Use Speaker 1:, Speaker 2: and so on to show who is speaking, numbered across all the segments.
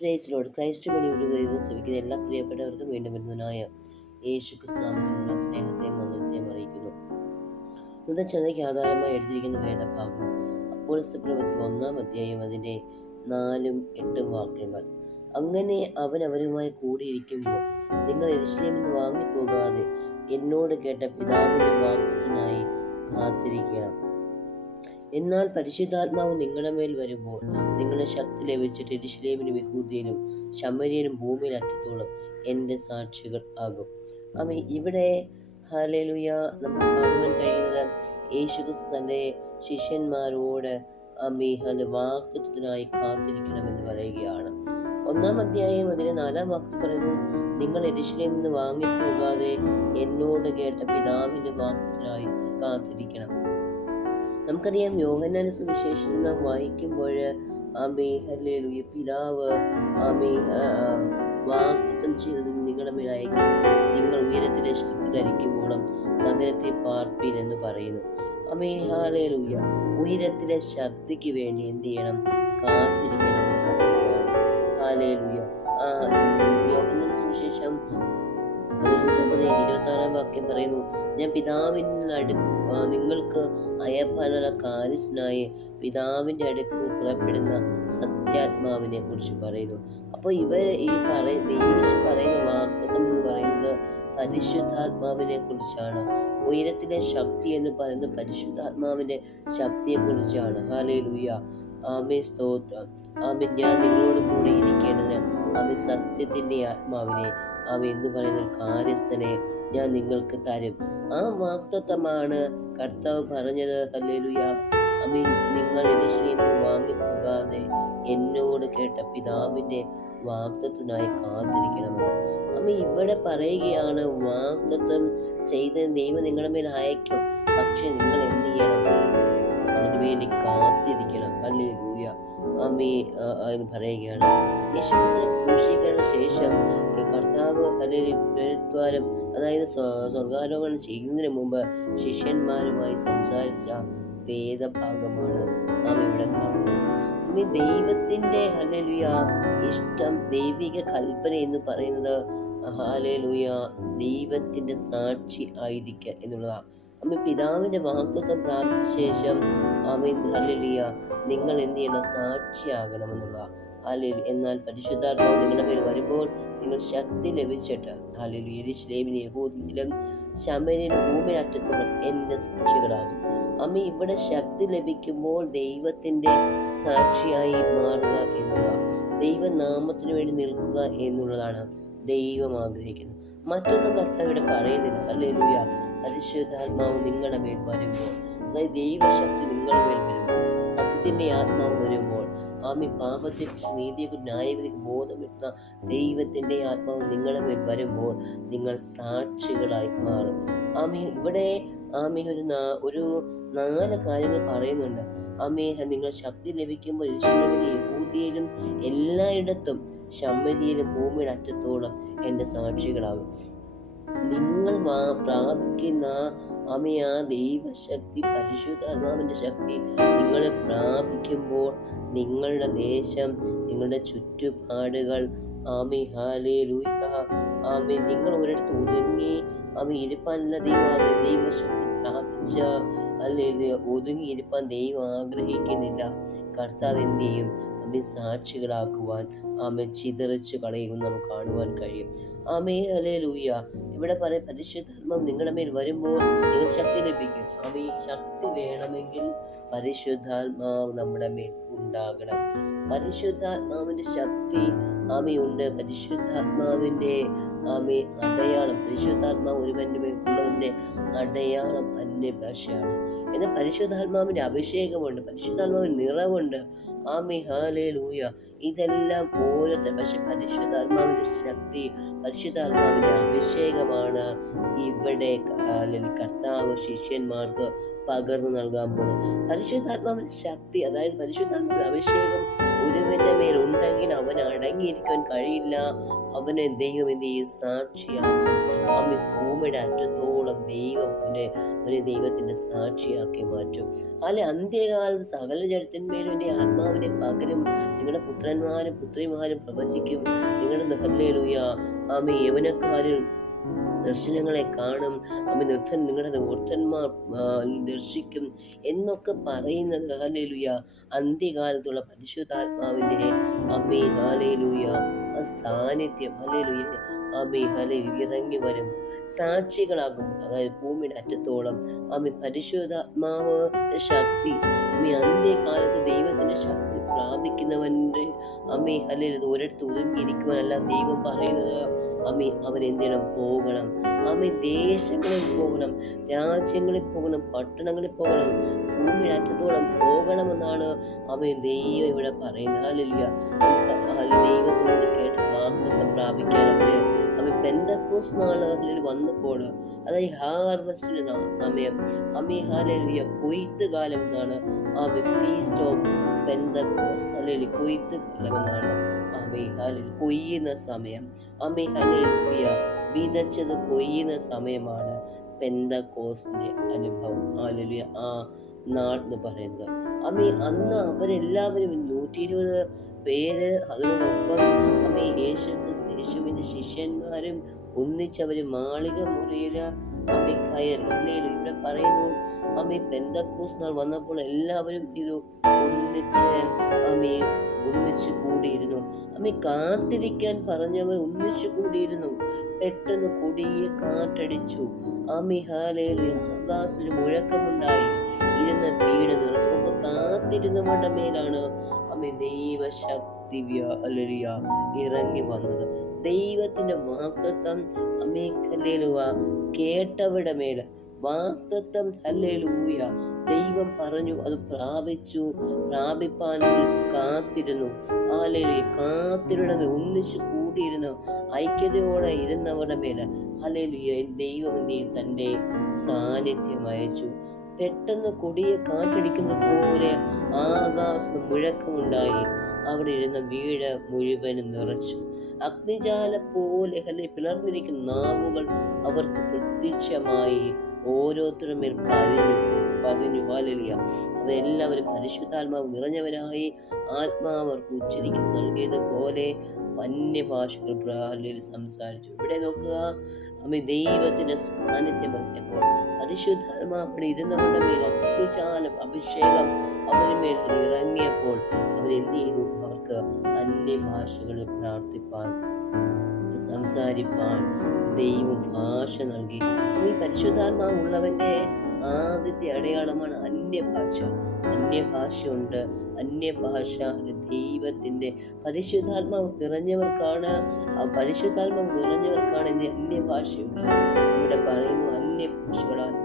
Speaker 1: പ്രേസിലോട് Christ മണി ഒരു ദൈവം ശ്രമിക്കുന്ന എല്ലാ പ്രിയപ്പെട്ടവർക്കും വീണ്ടും വരുന്നതിനായ യേശു ക്രിസ്തുനാമത്തിലുള്ള സ്നേഹത്തെയും വന്ദനത്തെയും അറിയിക്കുന്നു. മുതച്ചതയ്ക്ക് ആധാരമായി എടുത്തിരിക്കുന്ന വേദഭാഗം അപ്പോൾ പ്രവൃത്തി ഒന്നാം അധ്യായം അതിന്റെ നാലും എട്ടും വാക്യങ്ങൾ. അങ്ങനെ അവൻ അവരുമായി കൂടിയിരിക്കുമ്പോൾ നിങ്ങൾ എരിശിലേമിൽ നിന്ന് വാങ്ങിപ്പോകാതെ എന്നോട് കേട്ട പിതാവിന്റെ വാക്യത്തിനായി കാത്തിരിക്കണം എന്നാൽ പരിശുദ്ധാത്മാവ് നിങ്ങളുടെ മേൽ വരുമ്പോൾ നിങ്ങളുടെ ശക്തി ലഭിച്ചിട്ട് എരിശിലേമിനും യഹൂദിയിലും ശമരിയനും ഭൂമിയിൽ അറ്റത്തോളം എന്റെ സാക്ഷികൾ ആകും. അമ്മ ഇവിടെ ഹലലുയ നമുക്ക് കാണുവാൻ കഴിയുന്നത് യേശുക്രിസ്തു തന്റെ ശിഷ്യന്മാരോട് അമ്മി അത് വാക്തത്വത്തിനായി കാത്തിരിക്കണമെന്ന് പറയുകയാണ്. ഒന്നാം അധ്യായം അതിലെ നാലാം വാക്ക് പറയുന്നു നിങ്ങൾ എരിശ്രീം നിന്ന് വാങ്ങിപ്പോകാതെ എന്നോട് കേട്ട പിതാവിന്റെ വാക്യത്തിനായി കാത്തിരിക്കണം. നമുക്കറിയാം യോഹനാന സുവിശേഷം നാം വായിക്കുമ്പോൾ ആമേ ഹല്ലേലൂയ പിതാവ് ആമേ വാഗ്ദത്തം ചെയ്തത് നിങ്ങളുടെ മേലായിരിക്കും നിങ്ങൾ ഉയരത്തിലെ ശക്തി ധരിക്കുമ്പോഴും നഗരത്തെ പാർപ്പീൻ എന്ന് പറയുന്നു. അമേ ഹാലേലൂയ ഉയരത്തിലെ ശക്തിക്ക് വേണ്ടി എന്ത് ചെയ്യണം? കാത്തിരിക്കണം ഹാലേലൂയ ആ സുവിശേഷം പതിനഞ്ചാം പതിനേഴ് ഇരുപത്തി ആറാം വാക്യം പറയുന്നു ഞാൻ പിതാവിന്റെ അടു ആ, നിങ്ങൾക്ക് അയപ്പാനുള്ള കാരിസ്നായി പിതാവിന്റെ നിന്ന് പുറപ്പെടുന്ന സത്യാത്മാവിനെ കുറിച്ച് പറയുന്നു. അപ്പോൾ ഇവർ ഈ പറയുന്ന യേശു പറയുന്ന വാർത്തകം എന്ന് പറയുന്നത് പരിശുദ്ധാത്മാവിനെ കുറിച്ചാണ് ഉയരത്തിലെ ശക്തി എന്ന് പറയുന്നത് പരിശുദ്ധാത്മാവിന്റെ ശക്തിയെക്കുറിച്ചാണ്. ഹാലേ ലൂയ ആമേ സ്തോത്രം. ആമേ ഞാൻ നിങ്ങളോട് കൂടെ ഇരിക്കേണ്ടത് ആമേ സത്യത്തിന്റെ ആത്മാവിനെ ആമേ എന്ന് പറയുന്ന കാര്യസ്ഥനെ ഞാൻ നിങ്ങൾക്ക് തരും. ആ വാക്തത്വമാണ് കർത്താവ് പറഞ്ഞത്. ഹല്ലേലൂയ. അമീൻ. നിങ്ങൾ എരിശിലേം വാങ്ങിപ്പോകാതെ എന്നോട് കേട്ട പിതാവിന്റെ വാക്തത്വനായി കാത്തിരിക്കണമെന്ന് അമ്മ ഇവിടെ പറയുകയാണ് വാക്തത്വം ചെയ്ത ദൈവം നിങ്ങളുടെ മേൽ അയക്കും. പക്ഷെ നിങ്ങൾ എന്ത് ചെയ്യണം? അതിനുവേണ്ടി കാത്തിരിക്കണം. അല്ലേ ലൂയ അമ്മി എന്ന് പറയുകയാണ്. യേശുക്രിസ്തുവിനെ ക്രൂശീകരണ ശേഷം കർത്താവ് അല്ലെങ്കിൽ പുനരുദ്ധാരം അതായത് സ്വ- സ്വർഗാരോഹണം ചെയ്യുന്നതിന് മുമ്പ് ശിഷ്യന്മാരുമായി സംസാരിച്ച വേദഭാഗമാണ് നാം ഇവിടെ കാണുന്നത്. അമ്മി ദൈവത്തിന്റെ ഹല്ലേലൂയ ഇഷ്ടം ദൈവിക കൽപ്പന എന്ന് പറയുന്നത് ഹാലലുയ ദൈവത്തിന്റെ സാക്ഷി ആയിരിക്കുക എന്നുള്ളതാണ് അമ്മ പിതാവിന്റെ വാക്തത്വം പ്രാപിച്ച ശേഷം ആമീൻ ഹല്ലേലൂയ നിങ്ങൾ എന്ത് ചെയ്യണം? സാക്ഷിയാകണമെന്നുള്ള അല്ലെ എന്നാൽ പരിശുദ്ധാത്മാവ് നിങ്ങളുടെ മേൽ വരുമ്പോൾ നിങ്ങൾ ശക്തി ലഭിച്ചിട്ട് ഹാലേലു യെരുശലേമിലും യഹൂദിയിലും ശമരിലും ഭൂമിയിൽ അറ്റത്തോളം എന്റെ സാക്ഷികളാകും. അമ്മ ഇവിടെ ശക്തി ലഭിക്കുമ്പോൾ ദൈവത്തിന്റെ സാക്ഷിയായി മാറുക എന്നുള്ള ദൈവനാമത്തിന് വേണ്ടി നിൽക്കുക എന്നുള്ളതാണ് ദൈവം ആഗ്രഹിക്കുന്നത്. മറ്റൊന്നും കർത്താവ് ഇവിടെ പറയുന്നില്ല. ഹല്ലേലൂയ. പരിശുദ്ധാത്മാവ് നിങ്ങളുടെ മേൽ വരുമ്പോൾ അതായത് ദൈവശക്തി നിങ്ങളുടെ മേൽ വരുമ്പോൾ സത്യത്തിന്റെ ആത്മാവ് വരുമ്പോൾ ആമി പാപത്തെക്കുറിച്ച് നീതിയെക്കുറിച്ച് ന്യായവിധിക്ക് ബോധം വരുന്ന ദൈവത്തിന്റെ ആത്മാവ് നിങ്ങളുടെ മേൽ വരുമ്പോൾ നിങ്ങൾ സാക്ഷികളായി മാറും. ആമി ഇവിടെ ആമി ഒരു ഒരു നാല് കാര്യങ്ങൾ പറയുന്നുണ്ട്. ആമേ നിങ്ങൾ ശക്തി ലഭിക്കുമ്പോൾ യെരൂശലേമിലും യഹൂദിയിലും എല്ലായിടത്തും ശമ്മരിയിലും ഭൂമിയുടെ അറ്റത്തോളം എന്റെ സാക്ഷികളാകും. നിങ്ങൾ പ്രാപിക്കുന്ന ആമേ ആ ദൈവശക്തി പരിശുദ്ധാത്മാവിന്റെ ശക്തി നിങ്ങൾ പ്രാപിക്കുമ്പോൾ നിങ്ങളുടെ ദേശം നിങ്ങളുടെ ചുറ്റുപാടുകൾ ആമി ഹാലേ ലൂയ ആമി നിങ്ങൾ ഒരിടത്ത് ഒതുങ്ങി ആമി ഇരിപ്പാനുള്ള ദൈവം ദൈവശക്തി പ്രാപിച്ച അല്ലെങ്കിൽ ഒതുങ്ങി ഇരുപ്പാൻ ദൈവം ആഗ്രഹിക്കുന്നില്ല. കർത്താവ് എന്ത് ചെയ്യും? അമ്മ സാക്ഷികളാക്കുവാൻ ആമെ ചിതറിച്ചു കളയുമെന്ന് നമുക്ക് കാണുവാൻ കഴിയും. ആമേ അലേ ലൂയ ഇവിടെ പറയും പരിശുദ്ധർമ്മം നിങ്ങളുടെ മേൽ വരുമ്പോൾ നിങ്ങൾ ശക്തി ലഭിക്കും. ആമേ ശക്തി വേണമെങ്കിൽ പരിശുദ്ധാത്മാവ് നമ്മുടെ മേൽ ഉണ്ടാകണം. പരിശുദ്ധാത്മാവിന്റെ ശക്തി ആമയുണ്ട് പരിശുദ്ധാത്മാവിന്റെ ആമേ അടയാളം. പരിശുദ്ധാത്മാവ് ഒരുവന്റെ മേൽ ഉള്ളതിന്റെ അടയാളം അന്യഭാഷയാണ് എന്നാൽ പരിശുദ്ധാത്മാവിന്റെ അഭിഷേകമുണ്ട് പരിശുദ്ധാത്മാവിന് നിറവുണ്ട്. ആമി ഹാലേ ലൂയ ഇതെല്ലാം ഓരോരുത്തർ പക്ഷെ പരിശുദ്ധാത്മാവിന്റെ ശക്തി പരിശുദ്ധാത്മാവിന്റെ അഭിഷേകമാണ് ഇവിടെ കർത്താവ് ശിഷ്യന്മാർക്ക് പകർന്നു നൽകാൻ പോകുന്നത്. പരിശുദ്ധാത്മാവിന്റെ ശക്തി അതായത് പരിശുദ്ധാത്മാവിന്റെ അഭിഷേകം ഒരുവന്റെ മേൽ ഉണ്ടെങ്കിൽ അവൻ അടങ്ങിയിരിക്കാൻ കഴിയില്ല. അവനെ ദൈവം എന്ത് ചെയ്യും സാക്ഷിയാക്കും. അവൻ ഭൂമിയുടെ അറ്റത്തോളം ദൈവം അവനെ അവനെ ദൈവത്തിന്റെ സാക്ഷിയാക്കി മാറ്റും. അല്ലെ അന്ത്യകാലത്ത് സകല ജഡത്തിന്മേലും ആത്മാവിനെ പകരും. നിങ്ങളുടെ പുത്രന്മാരും പുത്രിമാരും പ്രവചിക്കും. നിങ്ങളുടെ ഹല്ലേലൂയ. ആമ യവനക്കാരും ദർശനങ്ങളെ കാണും. നിർത്തൻ നിങ്ങളുടെ ഓർത്തന്മാർ ദർശിക്കും എന്നൊക്കെ പറയുന്നത്. ഹാലേലുയ അന്ത്യകാലത്തുള്ള പരിശുദ്ധാത്മാവിന്റെ അമ്മേ ഹാലേലുയ ആ സാന്നിധ്യം ഹലേലുയ അമ്മേ ഹലേ ഇറങ്ങി വരും. സാക്ഷികളാകും. അതായത് ഭൂമിയുടെ അറ്റത്തോളം. അമ്മ പരിശുദ്ധാത്മാവ് ശക്തി. അമ്മ അന്ത്യകാലത്ത് ദൈവത്തിന്റെ ശക്തി പ്രാപിക്കുന്നവന്റെ അമ്മേ ഹലേ ഒരിടത്ത് ഒതുങ്ങിയിരിക്കുവാനല്ല ദൈവം പറയുന്നത്. അമ്മി അവൻ എന്ത് പോകണം. അമ്മേ ദേശങ്ങളിൽ പോകണം രാജ്യങ്ങളിൽ പോകണം പട്ടണങ്ങളിൽ പോകണം ഭൂമി അറ്റത്തോളം പോകണമെന്നാണ് അവൻ ദൈവം ഇവിടെ പറയുന്നത്. അല്ലില്ല ദൈവത്തോട് കേട്ട് വാക്കൊക്കെ പ്രാപിക്കാൻ അവർ അവൻ പെന്തക്കോസ് നാളുകളിൽ വന്നപ്പോൾ അതായത് ഹാർവസ്റ്റിന് സമയം. അമി ഹാലിയ കൊയ്ത്ത് കാലം എന്നാണ്. ആ ഫീസ്റ്റ് ഓഫ് പെന്തക്കോസ് അല്ലെങ്കിൽ കൊയ്ത്ത് കാലം എന്നാണ് അമ്മി ഹാലിൽ കൊയ്യുന്ന സമയം. അമ്മേ ഹല്ലേലൂയ. വിതച്ചത് കൊയ്യുന്ന സമയമാണ് പെന്തക്കോസിന്റെ അനുഭവം. ഹല്ലേലൂയ. ആ നാൾ എന്ന് പറയുന്നത്. അമ്മേ അന്ന് അവരെല്ലാവരും നൂറ്റി ഇരുപത് പേര് അതിനോടൊപ്പം അമ്മേ യേശു യേശുവിന്റെ ശിഷ്യന്മാരും ഒന്നിച്ചവർ മാളിക മുറിയിൽ അമ്മ കയറി. അല്ലേലും ഇവിടെ പറയുന്നു അമ്മ പെന്തക്കൂസ് നാൾ വന്നപ്പോൾ എല്ലാവരും ഇത് ഒന്നിച്ച് അമ്മീ ഒന്നിച്ചു കൂടിയിരുന്നു. അമ്മ കാത്തിരിക്കാൻ പറഞ്ഞവർ ഒന്നിച്ചു കൂടിയിരുന്നു. പെട്ടെന്ന് കൊടിയെ കാറ്റടിച്ചു. അമ്മി ഹാലയിൽ ആകാശത്തിന് മുഴക്കമുണ്ടായി. ഇരുന്ന വീട് നിറച്ചു. നമുക്ക് കാത്തിരുന്നവരുടെ മേലാണ് അമ്മ ദൈവശക്തി അലരിയ ഇറങ്ങി വന്നത്. ദൈവത്തിന്റെ വാക്തത്വം അമ്മേ ഹല്ലേലുവ കേട്ടവരുടെ മേൽ ഹല്ലേലൂയ. ദൈവം പറഞ്ഞു അത് പ്രാപിച്ചു. പ്രാപിപ്പാൻ കാത്തിരുന്നു. ആലേ കാത്തിരുടെ ഒന്നിച്ചു കൂടിയിരുന്നു. ഐക്യതയോടെ ഇരുന്നവരുടെ മേലെ. അല്ലേലുയ ദൈവം നീ തന്റെ സാന്നിധ്യം അയച്ചു. പെട്ടെന്ന് കൊടിയെ കാറ്റടിക്കുന്ന പോലെ ആകാശം മുഴക്കമുണ്ടായി. അവിടെ ഇരുന്ന വീട് മുഴുവനും നിറച്ചു. അഗ്നിജാല പോലെ അല്ലെ പിളർന്നിരിക്കുന്ന നാവുകൾ അവർക്ക് പ്രത്യക്ഷമായി. ഓരോരുത്തരും മേൽ പതിഞ്ഞു പതിഞ്ഞു ഹാലലിയ അവരെല്ലാവരും പരിശുദ്ധാത്മാവ് നിറഞ്ഞവരായി ആത്മാവ് അവർക്ക് ഉച്ചരിക്കാൻ നൽകിയതുപോലെ വന്യഭാഷകൾ പ്രാഹലിൽ സംസാരിച്ചു. ഇവിടെ നോക്കുക അമ്മ ദൈവത്തിന്റെ സാന്നിധ്യം പറഞ്ഞപ്പോൾ പരിശുദ്ധാത്മാ അവിടെ ഇരുന്നവരുടെ മേൽ അഭിചാലം അഭിഷേകം അവരുടെ മേൽ ഇറങ്ങിയപ്പോൾ അവരെന്ത് ചെയ്തു? അവർക്ക് അന്യഭാഷകളിൽ പ്രാർത്ഥിപ്പാൻ സംസാരിപ്പാൻ ദൈവം ഭാഷ നൽകി. ഈ പരിശുദ്ധാത്മാവ് ഉള്ളവന്റെ ആദ്യത്തെ അടയാളമാണ് അന്യഭാഷ. അന്യഭാഷയുണ്ട്. അന്യഭാഷ ദൈവത്തിന്റെ പരിശുദ്ധാത്മാവ് നിറഞ്ഞവർക്കാണ്. ആ പരിശുദ്ധാത്മാവ് നിറഞ്ഞവർക്കാണ് എന്റെ അന്യഭാഷയുണ്ട്. ഇവിടെ പറയുന്നു അന്യഭാഷകളാൽ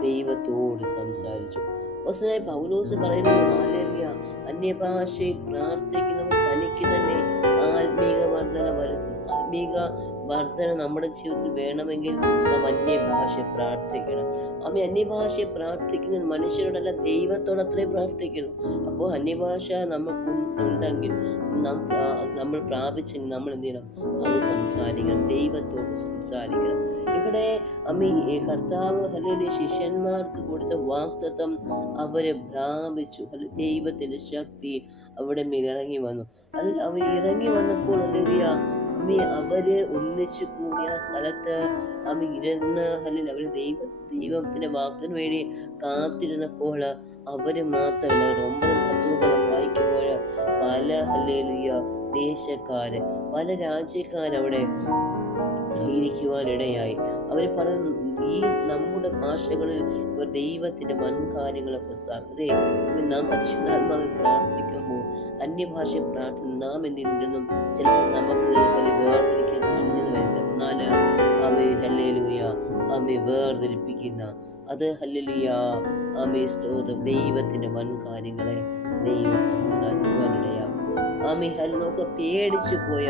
Speaker 1: ദൈവത്തോട് സംസാരിച്ചു. വസ്തുതായി പൗലോസ് പറയുന്നു ഹാലേലിയ. അന്യഭാഷയിൽ പ്രാർത്ഥിക്കുന്നവർ തനിക്ക് തന്നെ ആത്മീക വർധന വരുത്തും. ആത്മീക വർധന നമ്മുടെ ജീവിതത്തിൽ വേണമെങ്കിൽ നാം അന്യഭാഷ പ്രാർത്ഥിക്കണം. അമ്മ അന്യഭാഷയെ പ്രാർത്ഥിക്കുന്ന മനുഷ്യരോടല്ല ദൈവത്തോട് പ്രാർത്ഥിക്കണം അപ്പോൾ അന്യഭാഷ നമുക്ക് ഉണ്ടെങ്കിൽ നാം നമ്മൾ പ്രാപിച്ചെങ്കിൽ നമ്മൾ എന്ത് ചെയ്യണം? അത് സംസാരിക്കണം ദൈവത്തോട് സംസാരിക്കണം. ഇവിടെ അമ്മ കർത്താവ് അല്ലെങ്കിൽ ശിഷ്യന്മാർക്ക് കൊടുത്ത വാക്തത്വം അവരെ പ്രാപിച്ചു അല്ല ദൈവത്തിന്റെ ശക്തി അവിടെ ഇറങ്ങി വന്നു. അത് അവർ ഇറങ്ങി വന്നപ്പോൾ അല്ലെങ്കിൽ അമ്മ അവർ ഒന്നിച്ചു കൂടിയ സ്ഥലത്ത് അമ്മ ഇരുന്ന് അല്ലെങ്കിൽ അവർ ദൈവ ദൈവത്തിന്റെ വാക്കിന് വേണ്ടി കാത്തിരുന്നപ്പോൾ അവർ മാത്രമല്ല ഒമ്പതും പത്തും ഒക്കെ നമ്മൾ വായിക്കുമ്പോൾ പല അല്ലേലിയ ദേശക്കാര് പല രാജ്യക്കാരവിടെ ഇരിക്കുവാനിടയായി. അവർ പറയുന്നു ഈ നമ്മുടെ ഭാഷകളിൽ ഇവർ ദൈവത്തിന്റെ വൻ പ്രസ്താവത്തെ നാം പരിശുദ്ധാത്മാവിൽ പ്രാർത്ഥിക്കുമ്പോൾ അന്യഭാഷ പ്രാർത്ഥന നാം ചെയ്യുന്നില്ലെന്നും ചിലപ്പോൾ നമുക്ക് വലിയ വേർതിരിക്കാൻ ആമേ ഹല്ലേലൂയ. വേർതിരിപ്പിക്കുന്ന. അത് ഹല്ലേലൂയ. ആമേ സ്തോത്രം. ദൈവത്തിന്റെ വൻ കാര്യങ്ങളെ ദൈവം സംസാരിക്കുവാനിടയാകും ആമേ ഹൽ നോക്ക പേടിച്ചു പോയ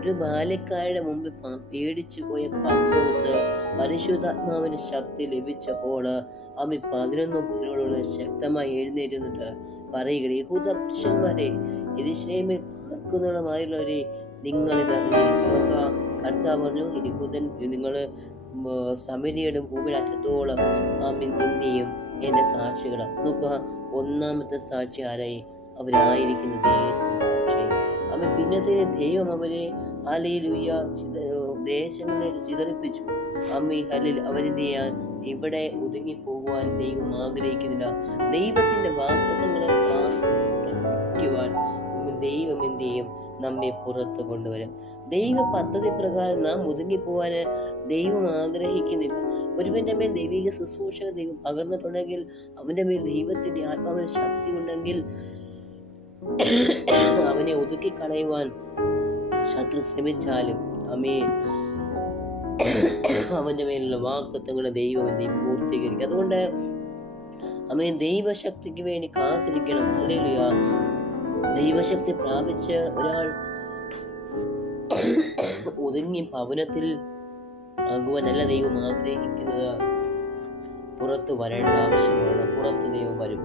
Speaker 1: ഒരു ബാലക്കാരുടെ മുമ്പിൽ പേടിച്ചു പോയ പത്രോസ് പരിശുദ്ധാത്മാവിന് ശക്തി ലഭിച്ചപ്പോൾ ആമി പതിനൊന്ന് പേരോടുള്ള ശക്തമായി എഴുന്നേറ്റുന്നിട്ട് പറയുകയാണ്. യഹൂദ പുരുഷന്മാരെ എരിശ്ലേമിൽ പാർക്കുന്നവരുമായുള്ളവരെ നിങ്ങൾ ഇതറിഞ്ഞിരിക്കുക കർത്താവ് പറഞ്ഞു യഹൂദൻ നിങ്ങൾ സമരിയുടെ ഭൂമിയുടെ അറ്റത്തോളം ആമീൻ എന്ത് എന്റെ സാക്ഷികളാണ് നോക്കുക ഒന്നാമത്തെ സാക്ഷി ആരായി? അവരായിരിക്കുന്ന ദേശത്തിന്റെ സാക്ഷിയായി അവൻ പിന്നത്തെ ദൈവം അവരെ ഹല്ലേലൂയ ചിത ദേശങ്ങളിൽ ചിതറിപ്പിച്ചു. അമ്മി ഹലിൽ അവരെന്ത് ചെയ്യാൻ? ഇവിടെ ഒതുങ്ങി പോകുവാൻ ദൈവം ആഗ്രഹിക്കുന്നില്ല. ദൈവത്തിന്റെ പ്രാപിക്കുവാൻ ദൈവം എന്ത് ചെയ്യും? നമ്മെ പുറത്ത് കൊണ്ടുവരും. ദൈവ പദ്ധതി പ്രകാരം നാം ഒതുങ്ങിപ്പോവാൻ ദൈവം ആഗ്രഹിക്കുന്നില്ല. ഒരുവന്റെ മേൽ ദൈവിക ശുശ്രൂഷ ദൈവം പകർന്നിട്ടുണ്ടെങ്കിൽ അവന്റെ മേൽ ദൈവത്തിന്റെ ആത്മാവിന് ശക്തി ഉണ്ടെങ്കിൽ അവനെ ഒതുക്കി കളയുവാൻ ശത്രു ശ്രമിച്ചാലും അമേ അവന്റെ മേലുള്ള വാക്തത്വങ്ങളെ ദൈവം ചെയ്യും? പൂർത്തീകരിക്കും. അതുകൊണ്ട് അമ്മേ ദൈവശക്തിക്ക് വേണ്ടി കാത്തിരിക്കണം. അല്ലേലുയ ദൈവശക്തി പ്രാപിച്ച് ഒരാൾ ഒതുങ്ങി ഭവനത്തിൽ ആകുവാനല്ല ദൈവം ആഗ്രഹിക്കുന്നത്. പുറത്ത് വരേണ്ട ആവശ്യമാണ്. പുറത്ത് ദൈവം വരും.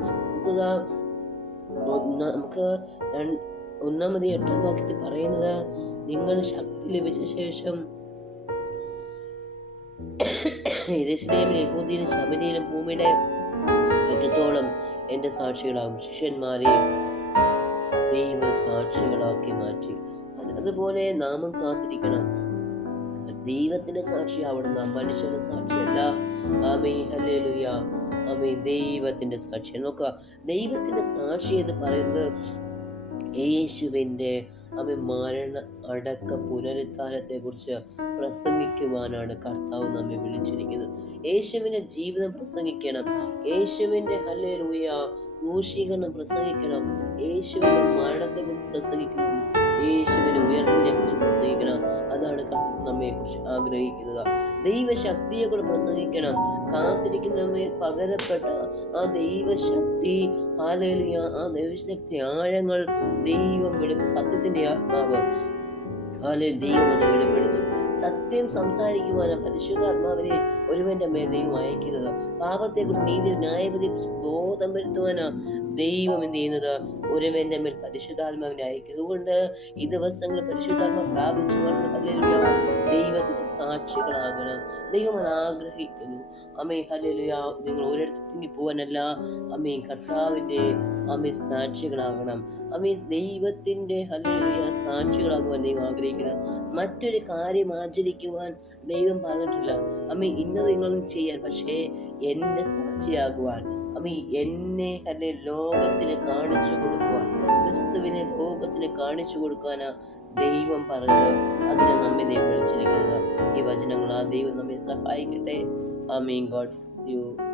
Speaker 1: നമുക്ക് ഒന്നാമത് എട്ടാം വാക്യത്തിൽ പറയുന്നത് നിങ്ങൾ ശക്തി ലഭിച്ച ശേഷം ശബരിയിലും ഭൂമിയുടെ അറ്റത്തോളം എന്റെ സാക്ഷികളാകും. ശിഷ്യന്മാരെ ദൈവ സാക്ഷികളാക്കി മാറ്റി. അതുപോലെ നാമം കാത്തിരിക്കണം. ദൈവത്തിന്റെ സാക്ഷി ആവണം മനുഷ്യന്റെ സാക്ഷിയല്ല. ആമേ ഹല്ലേലൂയ. ആമേ ദൈവത്തിന്റെ സാക്ഷി. നോക്കുക ദൈവത്തിന്റെ സാക്ഷി എന്ന് പറയുന്നത് യേശുവിന്റെ അവ മരണ അടക്ക പുനരുത്ഥാനത്തെ കുറിച്ച് പ്രസംഗിക്കുവാനാണ് കർത്താവ് നമ്മെ വിളിച്ചിരിക്കുന്നത്. യേശുവിന്റെ ജീവിതം പ്രസംഗിക്കണം. യേശുവിന്റെ ഹല്ലേലൂയ. ക്രൂശീകരണം പ്രസംഗിക്കണം. യേശുവിന്റെ മരണത്തെ കുറിച്ച് പ്രസംഗിക്കണം യേശുവിന്റെ ഉയർപ്പിനെ കുറിച്ച് പ്രസംഗിക്കണം. അതാണ് കർത്തൃത്വം നമ്മെ കുറിച്ച് ആഗ്രഹിക്കുന്നത്. ദൈവശക്തിയെ കൂടെ പ്രസംഗിക്കണം. കാത്തിരിക്കുന്ന നമ്മെ പകരപ്പെട്ട ആ ദൈവശക്തി ഹാലേലുയ ആ ദൈവശക്തി ആഴങ്ങൾ ദൈവം വെളിപ്പ് സത്യത്തിന്റെ ആത്മാവ്. ഹാലേ ദൈവം അത് വെളിപ്പെടുത്തും. സത്യം സംസാരിക്കുവാൻ പരിശുദ്ധാത്മാവിനെ ഒരുവന്റെ മേൽ ദൈവം അയക്കുന്നത്. പാപത്തെക്കുറിച്ച് നീതി ന്യായപതിയെക്കുറിച്ച് ബോധം വരുത്തുവാനാ ദൈവം എന്ത് ചെയ്യുന്നത്? ഒരുവന്റെ മേൽ പരിശുദ്ധാത്മാവിനെ അയക്കുന്നത് അതുകൊണ്ട് ഈ ദിവസങ്ങൾ പരിശുദ്ധാത്മ പ്രാപിച്ചുകൊണ്ട് ഹല്ലേലൂയ. ദൈവത്തിന് സാക്ഷികളാകണം. ദൈവം ആഗ്രഹിക്കുന്നു. അമ്മേ ഹല്ലേലൂയ. നിങ്ങൾ ഒരിടത്തേക്ക് പോവാനല്ല അമ്മേ കർത്താവിന്റെ അമ്മേ സാക്ഷികളാകണം. അമ്മേ ദൈവത്തിന്റെ ഹല്ലേലൂയ സാക്ഷികളാകുവാൻ ദൈവം ആഗ്രഹിക്കണം മറ്റൊരു കാര്യം ആചരിക്കുവാൻ ദൈവം പറഞ്ഞിട്ടില്ല. അമ്മേ ഇന്ന് നിങ്ങളും ചെയ്യാൻ. പക്ഷേ എന്റെ സാക്ഷിയാകുവാൻ. അമ്മ എന്നെ അല്ലെ ലോകത്തിന് കാണിച്ചു കൊടുക്കുവാൻ ക്രിസ്തുവിനെ ലോകത്തിന് കാണിച്ചു കൊടുക്കാനാ ദൈവം പറഞ്ഞത് അതിനെ നമ്മെ ദൈവം വിളിച്ചിരിക്കുന്നത്. ഈ വചനങ്ങൾ ആ ദൈവം നമ്മെ സഹായിക്കട്ടെ. ആ മീൻ ഗോഡ് യു.